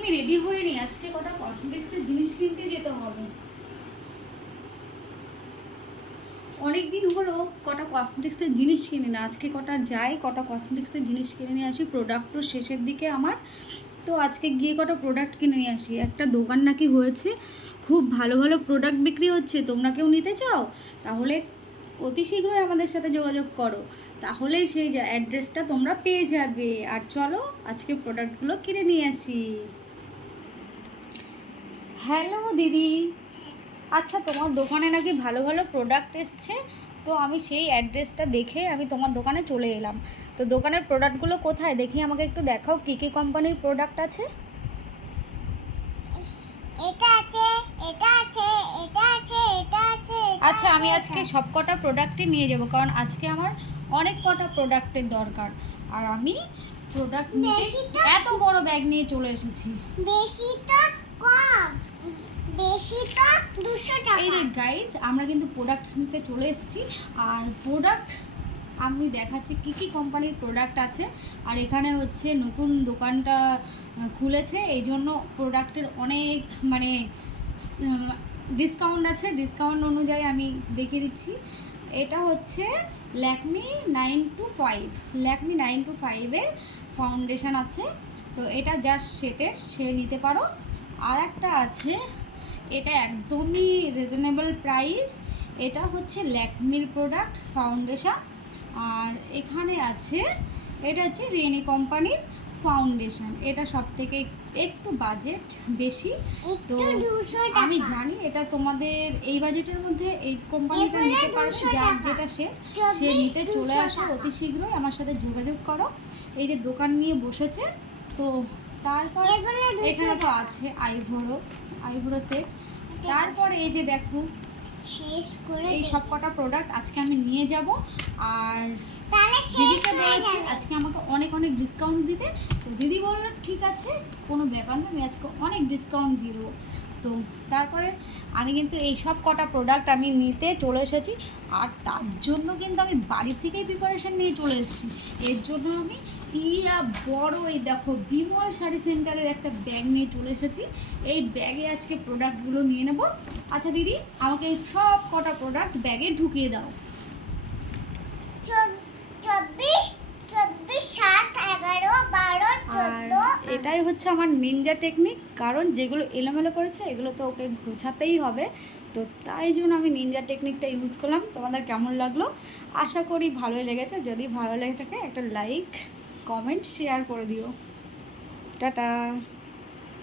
আমি রেডি হয়ে নি, আজকে কটা কসমেটিক্সের জিনিস কিনতে যেতে হবে। অনেক দিন হলো কটা কসমেটিক্সের জিনিস কিনে না, আজকে কটা যাই, কটা কসমেটিক্সের জিনিস কিনে নিয়ে আসি প্রোডাক্টও শেষের দিকে আমার। তো আজকে গিয়ে কটা প্রোডাক্ট কিনে নিয়ে আসি, একটা দোকান নাকি হয়েছে, খুব ভালো ভালো প্রোডাক্ট বিক্রি হচ্ছে, তোমরা কেউ নিতে চাও? তাহলে অতি শীঘ্রই আমাদের সাথে যোগাযোগ করো। তাহলেই সেই অ্যাড্রেসটা তোমরা পেয়ে যাবে। আর চলো, আজকে প্রোডাক্টগুলো কিনে নিয়ে আসি। হ্যালো দিদি। আচ্ছা তোমার দোকানে নাকি ভালো ভালো প্রোডাক্ট এসছে? তো আমি সেই অ্যাড্রেসটা দেখে আমি তোমার দোকানে চলে এলাম। তো দোকানের প্রোডাক্টগুলো কোথায়? দেখি আমাকে একটু দেখাও কী কী কোম্পানির প্রোডাক্ট আছে। এটা আছে এটা আছে এটা আছে এটা আছে আচ্ছা আমি আজকে সব কটা প্রোডাক্টই নিয়ে যাব কারণ আজকে আমার অনেক কটা প্রোডাক্টের দরকার। আর আমি প্রোডাক্ট তো- এত বড় ব্যাগ নিয়ে চলে এসেছি। বেশি তো কম। রে গাইস আমরা কিন্তু প্রোডাক্ট নিতে চলে এসেছি। আর প্রোডাক্ট আমি দেখাচ্ছি কি কি কোম্পানির প্রোডাক্ট আছে। আর এখানে হচ্ছে নতুন দোকানটা খুলেছে। এই জন্য প্রোডাক্টের অনেক মানে ডিসকাউন্ট আছে। ডিসকাউন্ট অনুযায়ী আমি দেখিয়ে দিচ্ছি। এটা হচ্ছে Lakme nine two five Lakme nine two ফাইভের ফাউন্ডেশন আছে। তো এটা জাস্ট সেটের সে নিতে পারো। আর একটা আছে এটা একদমই রিজনেবল প্রাইস এটা হচ্ছে ল্যাকমির প্রোডাক্ট ফাউন্ডেশন আর এখানে আছে এটা হচ্ছে রেনি কোম্পানির ফাউন্ডেশন এটা সব থেকে একটু বাজেট বেশি। তো আমি জানি এটা তোমাদের এই বাজেটের মধ্যে এই কোম্পানিটা নিতে পারবে 200 যার যেটা সে সে নিতে চলে আসো অতি শীঘ্রই। আমার সাথে যোগাযোগ করো। এই যে দোকান নিয়ে বসেছে তো তারপর এখানে তো আছে আইভোরো আইভোরো সেট তারপর এই যে দেখো শেষ করে এই সব কটা প্রোডাক্ট আজকে আমি নিয়ে যাব। আর দিদিকে বলেছি আজকে আমাকে অনেক অনেক ডিসকাউন্ট দিতে। তো দিদি বলল ঠিক আছে কোনো ব্যাপার না আমি আজকে অনেক ডিসকাউন্ট দিয়ে দেবো। তো তারপরে আমি কিন্তু এই সব কটা প্রোডাক্ট আমি নিতে চলে এসেছি। আর তার জন্য কিন্তু আমি বাড়ির থেকেই প্রিপারেশান নিয়ে চলে এসেছি। এর জন্য আমি ইয়া বড় এই দেখো বিমল শাড়ি সেন্টারের একটা ব্যাগ নিয়ে চলে এসেছি। এই ব্যাগে আজকে প্রোডাক্টগুলো নিয়ে নেব। আচ্ছা দিদি আমাকে এই সব কটা প্রোডাক্ট ব্যাগে ঢুকিয়ে দাও। এটাই হচ্ছে আমার নিনজা টেকনিক কারণ যেগুলো এলোমেলো করেছে এগুলো তো ওকে গোছাতেই হবে। তো তাই জন্য আমি নিনজা টেকনিকটা ইউজ করলাম। তোমাদের কেমন লাগল? আশা করি ভালোই লেগেছে। যদি ভালো লেগে থাকে একটা লাইক কমেন্ট শেয়ার করে দিও। টাটা।